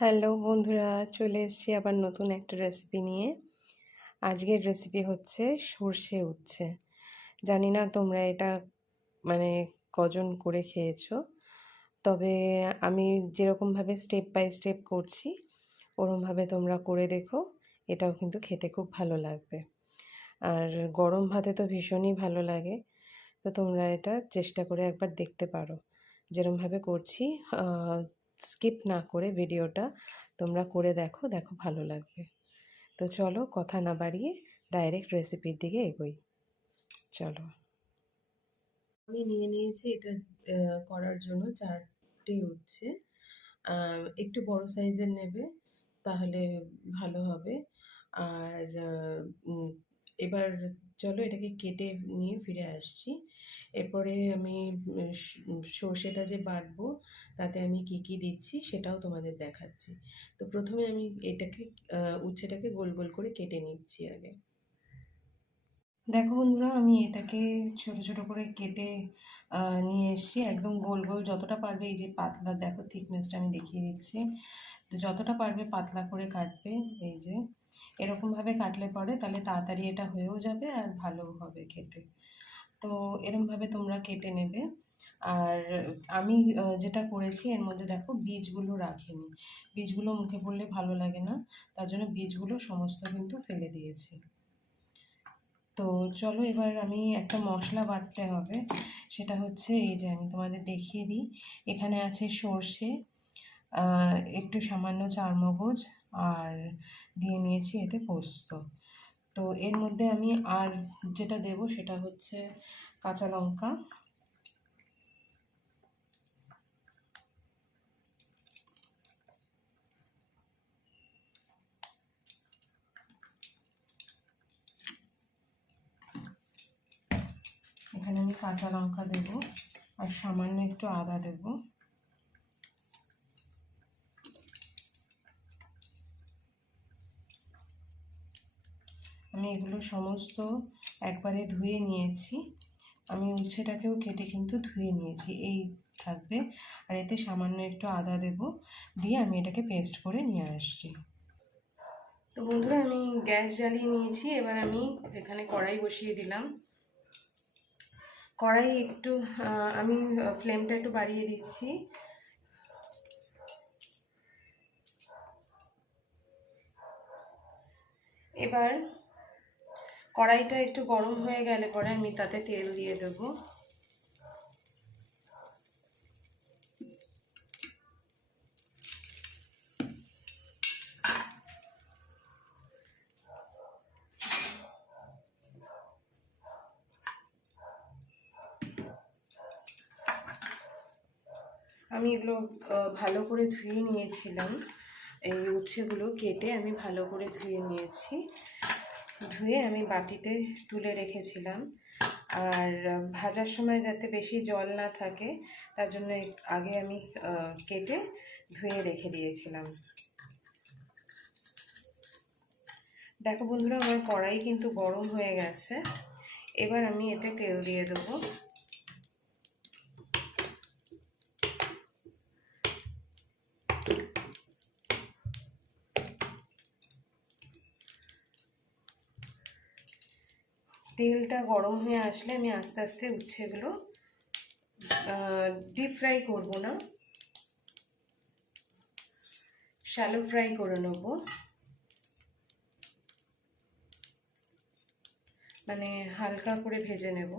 Hello বন্ধুরা, চলে এসেছি আবার নতুন একটা রেসিপি নিয়ে। আজকের রেসিপি হচ্ছে সর্ষে উচ্ছে। জানি না তোমরা এটা মানে কজন করে খেয়েছো, তবে আমি যেরকমভাবে স্টেপ বাই স্টেপ করছি, ওরমভাবে তোমরা করে দেখো, এটাও কিন্তু খেতে খুব ভালো লাগবে। আর গরম ভাতে তো ভীষণই ভালো লাগে, তো তোমরা এটা চেষ্টা করে একবার দেখতে পারো। যেরমভাবে করছি স্কিপ না করে ভিডিওটা তোমরা করে দেখো দেখো ভালো লাগবে। তো চলো কথা না বাড়িয়ে ডাইরেক্ট রেসিপির দিকে এগোই। চলো। আমি নিয়ে নিয়েছি এটা করার জন্য চারটে উচ্ছে একটু বড় সাইজের নেবে, তাহলে ভালো হবে। আর এবার চলো এটাকে কেটে নিয়ে ফিরে আসছি। এরপরে আমি সর্ষেটা যে বাটবো, তাতে আমি কি কি দিচ্ছি সেটাও তোমাদের দেখাচ্ছি। তো প্রথমে আমি এটাকে উচ্ছেটাকে গোল গোল করে কেটে নিচ্ছি আগে। দেখো বন্ধুরা, আমি এটাকে ছোট ছোট করে কেটে নিয়ে এসছি। একদম গোল গোল যতটা পারবে, এই যে পাতলা, দেখো থিকনেসটা আমি দেখিয়ে দিচ্ছি। তো যতটা পারবে পাতলা করে কাটবে, এই যে। এরকমভাবে কাটলে পরে তাহলে তাড়াতাড়ি এটা হয়েও যাবে আর ভালো হবে খেতে। তো এরমভাবে তোমরা কেটে নেবে। আর আমি যেটা করেছি, এর মধ্যে দেখো বীজগুলো রাখিনি। বীজগুলো মুখে পড়লে ভালো লাগে না, তার জন্য বীজগুলো সমস্ত কিন্তু ফেলে দিয়েছি। তো চলো এবার আমি একটা মশলা বাটতে হবে, সেটা হচ্ছে এই যে আমি তোমাদের দেখিয়ে দিই। এখানে আছে সর্ষে একটু সামান্য চারমগজ, আর দিয়ে নিয়েছি এতে পোস্ত। তো এর মধ্যে আমি আর যেটা দেব সেটা হচ্ছে কাঁচা লঙ্কা। এখানে আমি কাঁচা লঙ্কা দেব আর সামান্য একটু আদা দেবো। আমি এগুলো সমস্ত একবারে ধুয়ে নিয়েছি। আমি উচ্ছেটাকেও কেটে কিন্তু ধুয়ে নিয়েছি, এই থাকবে। আর এতে সামান্য একটু আদা দেব, দিয়ে আমি এটাকে পেস্ট করে নিয়ে আসছি। তো বন্ধুরা, আমি গ্যাস জ্বালিয়ে নিয়েছি, এবার আমি এখানে কড়াই বসিয়ে দিলাম। কড়াই একটু আমি ফ্লেমটা একটু বাড়িয়ে দিচ্ছি। এবার কড়াইটা একটু গরম হয়ে গেলে পরে আমি তাতে তেল দিয়ে দেব। আমি এগুলো ভালো করে ধুয়ে নিয়েছিলাম। এই উচ্ছেগুলো কেটে আমি ভালো করে ধুয়ে নিয়েছি। ধুয়ে আমি বাটিতে তুলে রেখেছিলাম। আর ভাজার সময় যাতে বেশি জল না থাকে, তার জন্য আগে আমি কেটে ধুয়ে রেখে দিয়েছিলাম। দেখো বন্ধুরা, আমার কড়াই কিন্তু গরম হয়ে গেছে। এবার আমি এতে তেল দিয়ে দেবো। তেলটা গরম হয়ে আসলে আমি আস্তে আস্তে উচ্ছেগুলো ডিপ ফ্রাই করব না। শ্যালো ফ্রাই করে নেব। মানে হালকা করে ভেজে নেব।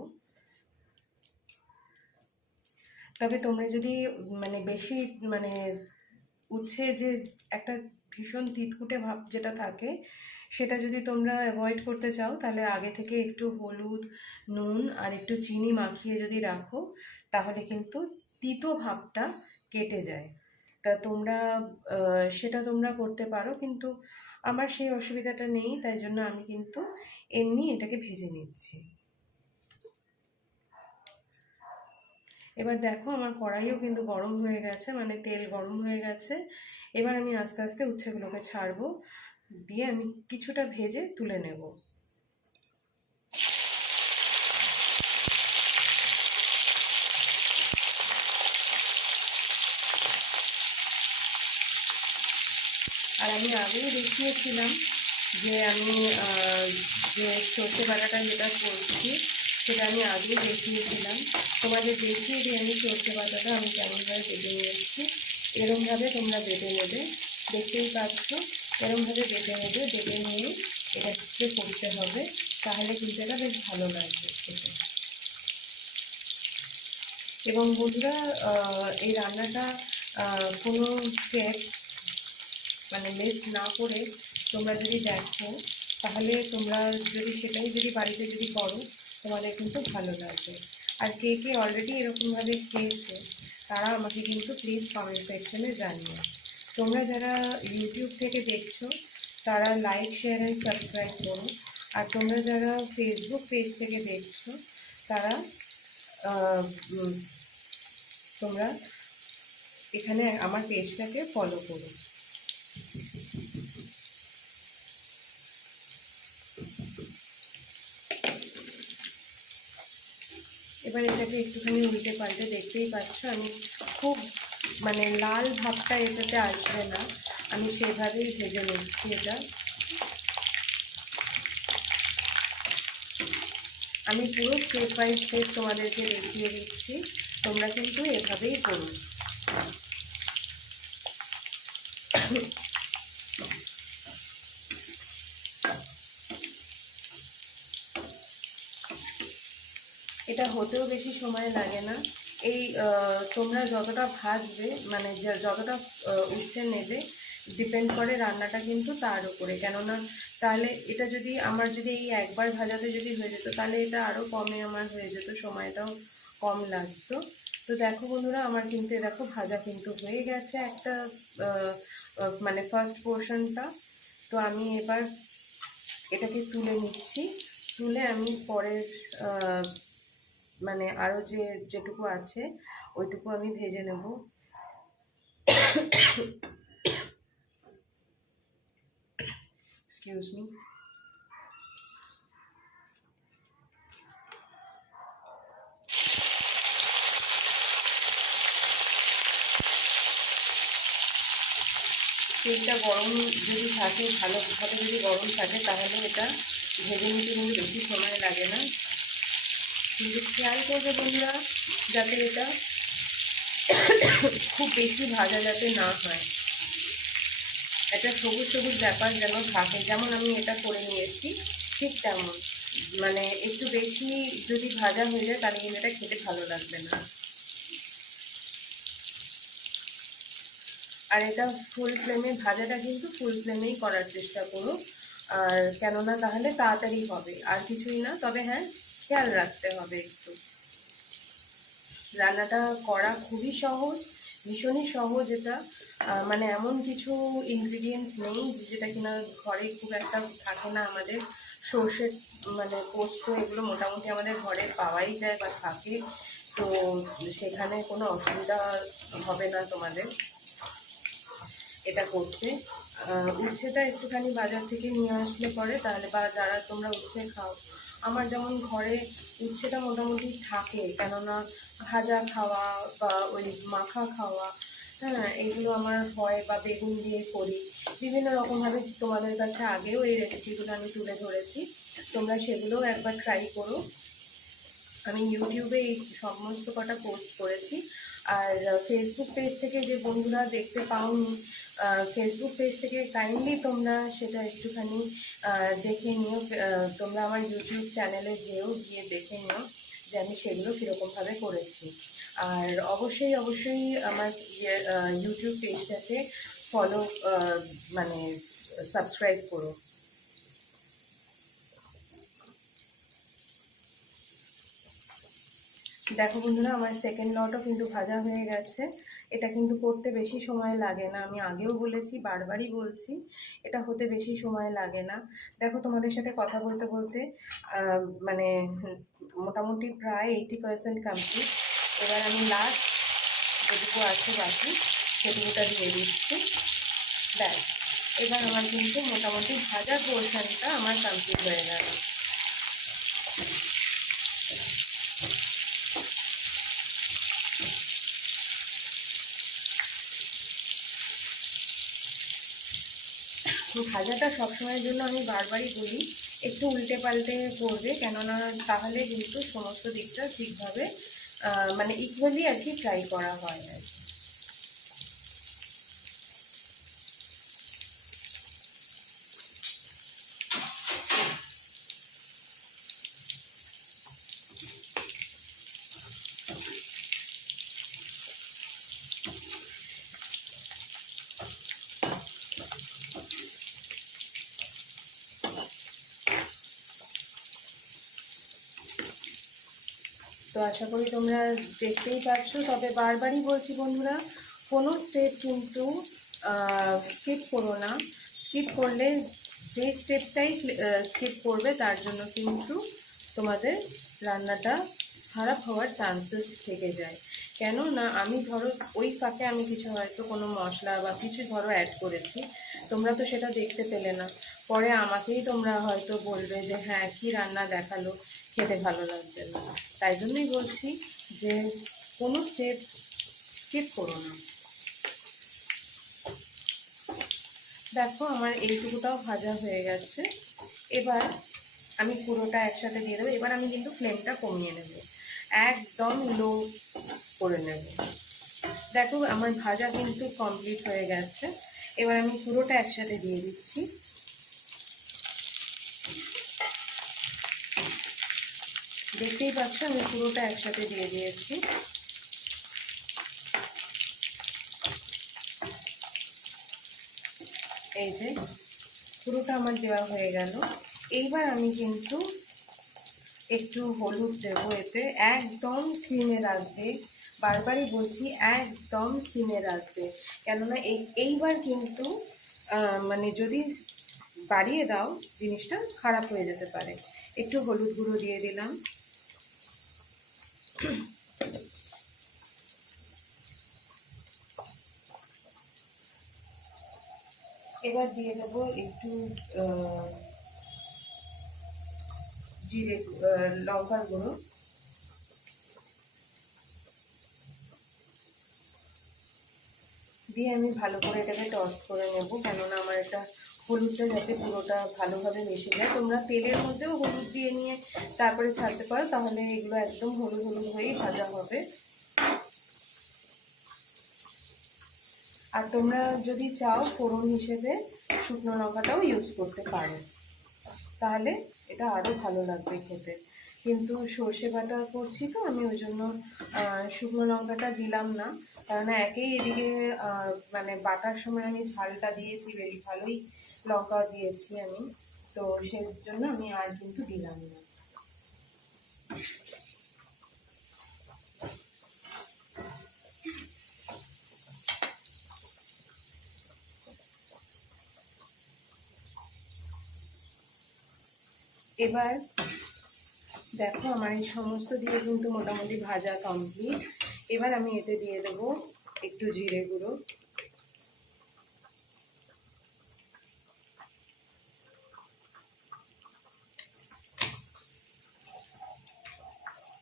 তবে তোমরা যদি মানে বেশি মানে উচ্ছে যে একটা ভীষণ তিতকুটে ভাব যেটা থাকে সেটা যদি তোমরা অ্যাভয়েড করতে চাও, তাহলে আগে থেকে একটু হলুদ, নুন আর একটু চিনি মাখিয়ে যদি রাখো, তাহলে কিন্তু তিতো ভাবটা কেটে যায়। তা তোমরা সেটা তোমরা করতে পারো, কিন্তু আমার সেই অসুবিধাটা নেই, তাই জন্য আমি কিন্তু এমনি এটাকে ভেজে নিচ্ছি। এবার দেখো, আমার কড়াইও কিন্তু গরম হয়ে গেছে মানে তেল গরম হয়ে গেছে। এবার আমি আস্তে আস্তে উচ্ছেগুলোকে ছাড়বো। দিয়ে আমি কিছুটা ভেজে তুলে নেব। আর আমি আগেই দেখিয়েছিলাম যে আমি যে সর্ষে বাটাটা যেটা করছি, সেটা আমি আগেই দেখিয়েছিলাম। তোমাদের দেখিয়ে দিয়ে আমি সর্ষে বাটাটা আমি কেমনভাবে বেটে নিয়েছি, এরমভাবে তোমরা বেটে নেবে। দেখতেই পাচ্ছ? এরমভাবে বেটে নেবে, বেটে নিয়ে এটা স্প্রে করতে হবে, তাহলে কিন্তু এটা বেশ ভালো লাগবে খেতে। এবং বন্ধুরা এই রান্নাটা কোনো স্টেপ মানে মিস না করে তোমরা যদি দেখো, তাহলে তোমরা যদি সেটাই যদি বাড়িতে যদি করো, তোমাদের কিন্তু ভালো লাগবে। আর কে কে অলরেডি এরকমভাবে খেয়েছো, তারা আমাকে কিন্তু প্লিজ কমেন্ট সেকশনে জানিও। তোমরা যারা ইউটিউব থেকে দেখছ, তারা লাইক শেয়ার অ্যান্ড সাবস্ক্রাইব করো। আর তোমরা যারা ফেসবুক পেজ থেকে দেখছ, তারা তোমরা এখানে আমার পেজটাকে ফলো করো। এবার এটাকে একটুখানি উল্টে পাল্টে দেখতেই পাচ্ছ, আমি খুব মানে লাল ভাবটা এটাতে আসবে না। আমি সেভাবেই ভেজে নিচ্ছি এটা। আমি পুরো স্টেপ বাই স্টেপ তোমাদেরকে দেখিয়ে দিচ্ছি। তোমরা কিন্তু এভাবেই করো। এটা হতেও বেশি সময় লাগে না। এই তোমরা যতটা ভাজবে মানে যতটা উচ্ছে নেবে ডিপেন্ড করে রান্নাটা কিন্তু তার উপরে। কেননা তাহলে এটা যদি, আমার যদি এই একবার ভাজাতে যদি হয়ে যেত, তাহলে এটা আরও কমে আমার হয়ে যেত, সময়টাও কম লাগতো। তো দেখো বন্ধুরা, আমার কিন্তু দেখো ভাজা কিন্তু হয়ে গেছে একটা মানে ফার্স্ট পোর্শনটা তো আমি এবার এটাকে তুলে নিচ্ছি। তুলে আমি পরের মানে আরও যে যেটুকু আছে, ওইটুকু আমি ভেজে নেব। এক্সকিউজ মি তেলটা গরম যদি থাকে ভালোভাবে যদি গরম থাকে, তাহলে এটা ভেজে নিতে কিন্তু বেশি সময় লাগে না। খেয়াল করবে বন্ধুরা, যাতে এটা খুব বেশি ভাজা যাতে না হয়। একটা সবুজ সবুজ ব্যাপার যেন থাকে, যেমন আমি এটা করে নিয়েছি, ঠিক তেমন। মানে একটু বেশি যদি ভাজা হয়ে যায়, তাহলে কিন্তু এটা খেতে ভালো লাগবে না। আর এটা ফুল ফ্লেমে ভাজাটা কিন্তু ফুল ফ্লেমেই করার চেষ্টা করো আর কেননা তাহলে তাড়াতাড়ি হবে, আর কিছুই না। তবে হ্যাঁ খেয়াল রাখতে হবে একটু। রান্নাটা করা খুবই সহজ, ভীষণই সহজ এটা। মানে এমন কিছু ইনগ্রিডিয়েন্টস নেই যেটা কিনা ঘরে খুব একটা থাকে না আমাদের। সর্ষে মানে পোস্ত এগুলো মোটামুটি আমাদের ঘরে পাওয়াই যায় বা থাকে। তো সেখানে কোনো অসুবিধা হবে না তোমাদের এটা করতে। উচ্ছেটা একটুখানি বাজার থেকে নিয়ে আসলে পরে, তাহলে বা যারা তোমরা উচ্ছে খাও আমার যেমন ঘরে উচ্ছেটা মোটামুটি থাকে, কেননা ভাজা খাওয়া বা ওই মাখা খাওয়া হ্যাঁ এগুলো আমার হয় বা বেগুন দিয়ে করি। বিভিন্ন রকমভাবে তোমাদের কাছে আগেও এই রেসিপিগুলো আমি তুলে ধরেছি। তোমরা সেগুলোও একবার ট্রাই করো। আমি ইউটিউবে এই সমস্ত কটা পোস্ট করেছি। আর ফেসবুক পেজ থেকে যে বন্ধুরা দেখতে পাওনি ফেসবুক পেজ থেকে কাইন্ডলি তোমরা সেটা একটুখানি দেখে নিও। তোমরা আমার ইউটিউব চ্যানেলে যেও, গিয়ে দেখে নিও যে আমি সেগুলো কীরকমভাবে করেছি। আর অবশ্যই অবশ্যই আমার ইউটিউব পেজটাকে ফলো মানে সাবস্ক্রাইব করো। দেখো বন্ধুরা, আমার সেকেন্ড লটও কিন্তু ভাজা হয়ে গেছে। এটা কিন্তু করতে বেশি সময় লাগে না। আমি আগেও বলেছি, বারবারই বলছি, এটা হতে বেশি সময় লাগে না। দেখো, তোমাদের সাথে কথা বলতে বলতে মানে মোটামুটি প্রায় এইটি পার্সেন্ট কমপ্লিট এবার আমি লাস্ট যেটুকু আছে বাকি, সেটুকুটা দিয়ে দিচ্ছি। ব্যাস। এবার আমার কিন্তু মোটামুটি ভাজা পোর্শনটা আমার কমপ্লিট হয়ে গেল। ভাজাটা সবসময়ের জন্য আমি বারবারই বলি, একটু উল্টে পাল্টে করবে, কেননা তাহলে কিন্তু সমস্ত দিকটা ঠিকভাবে মানে ইকুয়ালি আর কি ফ্রাই করা হয় আর কি। আশা করি তোমরা দেখতেই পাচ্ছ তবে বারবারই বলছি বন্ধুরা, কোনো স্টেপ কিন্তু স্কিপ করো না। স্কিপ করলে যে স্টেপটাই স্কিপ করবে, তার জন্য কিন্তু তোমাদের রান্নাটা খারাপ হওয়ার চান্সেস থেকে যায়। কেন না আমি ধরো, ওই ফাঁকে আমি কিছু হয়তো কোনো মশলা বা কিছু ধরো অ্যাড করেছি, তোমরা তো সেটা দেখতে পেলে না। পরে আমাকেই তোমরা হয়তো বলবে যে হ্যাঁ কি রান্না দেখাল? খেতে ভালো লাগছে না। তাই জন্যই বলছি যে, কোনো স্টেপ স্কিপ করো না। দেখো, আমার এইটুকুটাও ভাজা হয়ে গেছে। এবার আমি পুরোটা একসাথে দিয়ে দেবো। এবার আমি কিন্তু ফ্লেমটা কমিয়ে নেব। একদম লো করে নেব। দেখো, আমার ভাজা কিন্তু কমপ্লিট হয়ে গেছে। এবার আমি পুরোটা একসাথে দিয়ে দিচ্ছি। দেখতেই পাচ্ছ, আমি পুরোটা একসাথে দিয়ে দিয়েছি। এই যে, পুরোটা আমার দেওয়া হয়ে গেল। এইবার আমি কিন্তু একটু হলুদ দেবো এতে। একদম সিমে রাখবে। বারবারই বলছি, একদম সিমে রাখবে। কেননা এই, এইবার কিন্তু মানে যদি বাড়িয়ে দাও, জিনিসটা খারাপ হয়ে যেতে পারে। একটু হলুদ গুঁড়ো দিয়ে দিলাম। এবার দিয়ে দেবো একটু জিরে লঙ্কার গুঁড়ো। দিয়ে আমি ভালো করে এটাকে টস করে নেব, কেননা আমার এটা হলুদটা যাতে পুরোটা ভালোভাবে মিশে যায়। তোমরা তেলের মধ্যেও হলুদ দিয়ে নিয়ে তারপরে ছাড়তে পারো, তাহলে এগুলো একদম হলুদ হলুদ হয়েই ভাজা হবে। আর তোমরা যদি চাও ফোড়ন হিসেবে শুকনো লঙ্কাটাও ইউজ করতে পারো। তাহলে এটা আরও ভালো লাগবে খেতে। কিন্তু সর্ষে বাটা করছি তো, আমি ওই জন্য শুকনো লঙ্কাটা দিলাম না। কারণ একেই এদিকে মানে বাটার সময় আমি ঝালটা দিয়েছি, বেশ ভালোই লঙ্কা দিয়েছি আমি। তো সেই জন্য আমি আর কিন্তু দিলাম না। এবার দেখো আমার এই সমস্ত দিয়ে কিন্তু মোটামুটি ভাজা কমপ্লিট এবার আমি এতে দিয়ে দেবো একটু জিরে গুঁড়ো।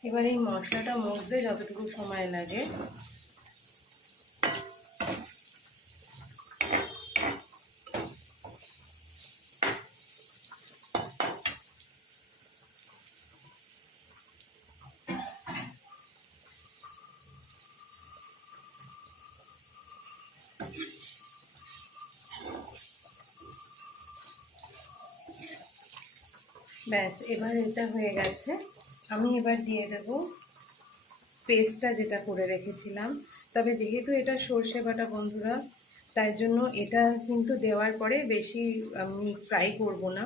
এবার এই মশলাটা মশতে যতটুকু সময় লাগে ব্যাস, এবার এটা হয়ে গেছে। আমি এবার দিয়ে দেব পেস্টটা যেটা করে রেখেছিলাম। তবে যেহেতু এটা সর্ষে বাটা বন্ধুরা, তাই জন্য এটা কিন্তু দেওয়ার পরে বেশি আমি ফ্রাই করব না।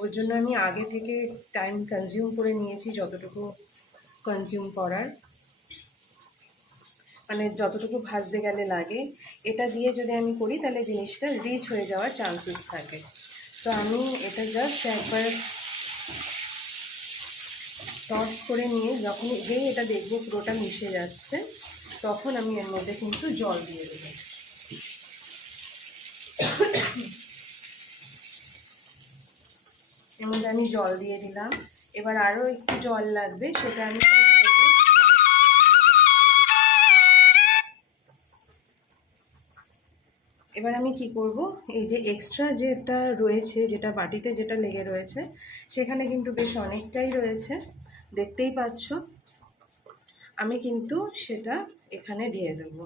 ওর জন্য আমি আগে থেকে টাইম কনজিউম করে নিয়েছি যতটুকু কনজিউম করার। মানে যতটুকু ভাজতে গেলে লাগে। এটা দিয়ে যদি আমি করি, তাহলে জিনিসটা রিচ হয়ে যাওয়ার চান্সেস থাকে। তো আমি এটা জাস্ট একবার টস করে নিয়ে যখন যেই এটা দেখব পুরোটা মিশে যাচ্ছে, তখন আমি এর মধ্যে কিন্তু জল দিয়ে দেবো। এর মধ্যে আমি জল দিয়ে দিলাম। এবার আরও একটু জল লাগবে, সেটা আমি এবার আমি কি করব? এই যে এক্সট্রা যেটা রয়েছে, যেটা বাটিতে যেটা লেগে রয়েছে, সেখানে কিন্তু বেশ অনেকটাই রয়েছে। দেখতেই পাচ্ছ? আমি কিন্তু সেটা এখানে দিয়ে দেব।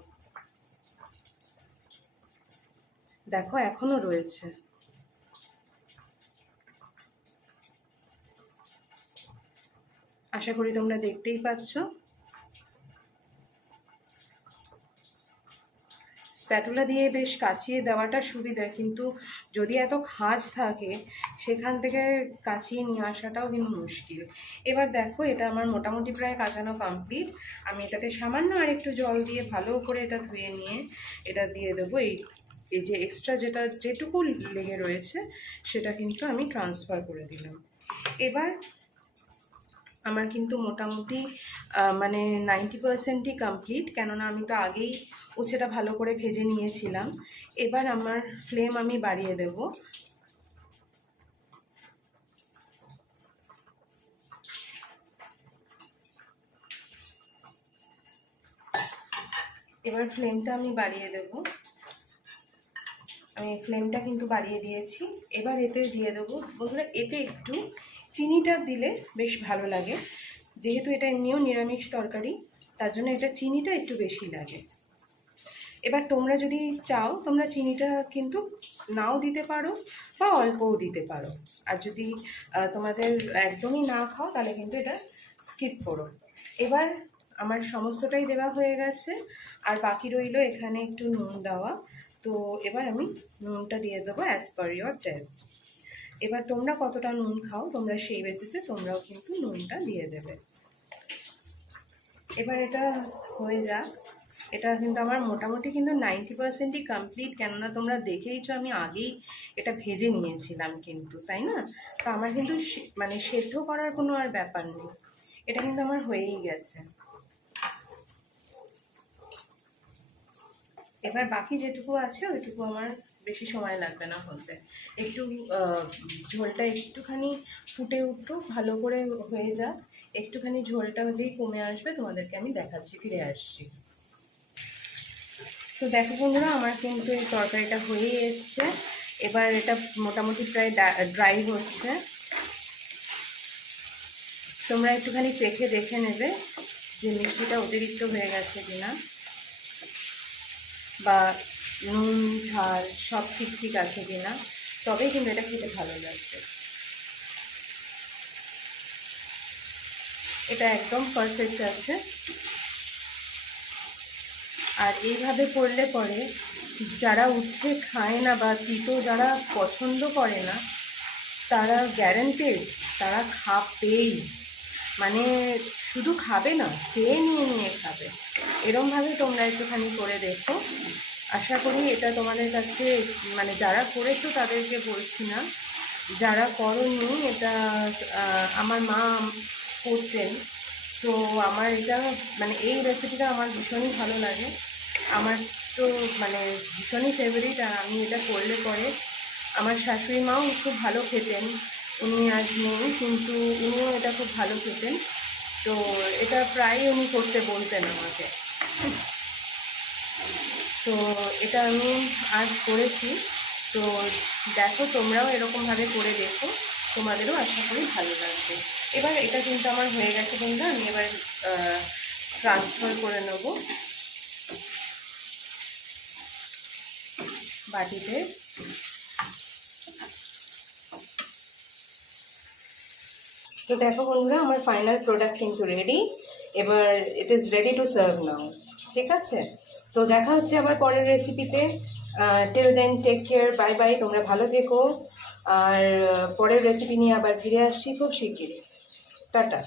দেখো এখনও রয়েছে। আশা করি তোমরা দেখতেই পাচ্ছ। স্প্যাটুলা দিয়ে বেশ কাচিয়ে দেওয়াটা সুবিধা কিন্তু যদি এত খাজ থাকে, সেখান থেকে কাচিয়ে নিয়ে আসাটাও কিন্তু মুশকিল। এবার দেখো, এটা আমার মোটামুটি প্রায় কাচানো কমপ্লিট আমি এটাতে সামান্য আর একটু জল দিয়ে ভালো করে এটা ধুয়ে নিয়ে এটা দিয়ে দেবো। এই এই যে এক্সট্রা যেটা, যেটুকু লেগে রয়েছে, সেটা কিন্তু আমি ট্রান্সফার করে দিলাম। এবার আমার কিন্তু মোটামুটি মানে নাইনটি পারসেন্টই কমপ্লিট কেননা আমি তো আগেই উচ্ছেটা ভালো করে ভেজে নিয়েছিলাম। এবার আমার ফ্লেম আমি বাড়িয়ে দেব। এবার ফ্লেমটা আমি বাড়িয়ে দেব। আমি ফ্লেমটা কিন্তু বাড়িয়ে দিয়েছি। এবার এতে দিয়ে দেবো, বন্ধুরা, এতে একটু চিনিটা দিলে বেশ ভালো লাগে। যেহেতু এটা এমনিও নিরামিষ তরকারি, তার জন্য এটা চিনিটা একটু বেশি লাগে। এবার তোমরা যদি চাও, তোমরা চিনিটা কিন্তু নাও দিতে পারো বা অল্পও দিতে পারো। আর যদি তোমাদের একদমই না খাও, তাহলে কিন্তু এটা স্কিপ করো। এবার আমার সমস্তটাই দেওয়া হয়ে গেছে, আর বাকি রইল এখানে একটু নুন দেওয়া। তো এবার আমি নুনটা দিয়ে দেবো অ্যাজ পার ইয়োর টেস্ট এবার তোমরা কতটা নুন খাও, তোমরা সেই বেসিসে তোমরাও কিন্তু নুনটা দিয়ে দেবে। এবার এটা হয়ে যাক। এটা কিন্তু আমার মোটামুটি কিন্তু নাইনটি পার্সেন্টই কমপ্লিট কেননা তোমরা দেখেইছো আমি আগেই এটা ভেজে নিয়েছিলাম কিন্তু, তাই না? তো আমার কিন্তু মানে সেদ্ধ করার কোনো আর ব্যাপার নেই। এটা কিন্তু আমার হয়েই গেছে। এবার বাকি যেটুকু আছে, ওইটুকু আমার বেশি সময় লাগবে না হতে একটু ঝোলটা একটুখানি ফুটে উঠুক, ভালো করে হয়ে যাক। একটুখানি ঝোলটা যেই কমে আসবে তোমাদেরকে আমি দেখাচ্ছি, ফিরে আসছি। তো দেখো বন্ধুরা, আমার কিন্তু এই তরকারিটা হয়েই এসছে। এবার এটা মোটামুটি প্রায় ড্রাই হচ্ছে। তোমরা একটুখানি চেখে দেখে নেবে যে মিষ্টিটা অতিরিক্ত হয়ে গেছে কিনা। বা নুন, ঝাল, সব ঠিক ঠিক আছে কিনা? তবেই কিন্তু এটা খেতে ভালো লাগবে। এটা একদম পারফেক্ট আছে। আর এইভাবে করলে পরে যারা উচ্ছে খায় না বা তিতো যারা পছন্দ করে না, তারা গ্যারান্টেড তারা খাবেই। মানে শুধু খাবে না, চেয়ে নিয়ে নিয়ে খাবে। এরমভাবে তোমরা একটুখানি করে দেখো। আশা করি এটা তোমাদের কাছে মানে যারা করেছ তাদেরকে বলছি না। যারা করনি, এটা আমার মা করতেন। তো আমার এটা মানে এই রেসিপিটা আমার ভীষণই ভালো লাগে। আমার তো মানে ভীষণই ফেভারিট আর আমি এটা করলে পরে আমার শাশুড়ি মাও খুব ভালো খেতেন। উনি আজ নেই, কিন্তু উনিও এটা খুব ভালো খেতেন। তো এটা প্রায় উনি করতে বলতেন আমাকে। তো এটা আমি আজ করেছি। তো দেখো তোমরাও এরকমভাবে করে দেখো। তোমাদেরও আশা করি ভালো লাগবে। এবার এটা কিন্তু আমার হয়ে গেছে বন্ধুরা, আমি এবার ট্রান্সফার করে নেব। বাটিতে। তো দেখো বন্ধুরা, আমার ফাইনাল প্রোডাক্ট কিন্তু রেডি এবার it is ready to serve now ঠিক আছে? তো দেখা হচ্ছে আমার পরের রেসিপিতে till then take care bye bye তোমরা ভালো থেকো। আর পরের রেসিপি নিয়ে আবার ফিরে আসছি খুব শিগগিরই। টাটা।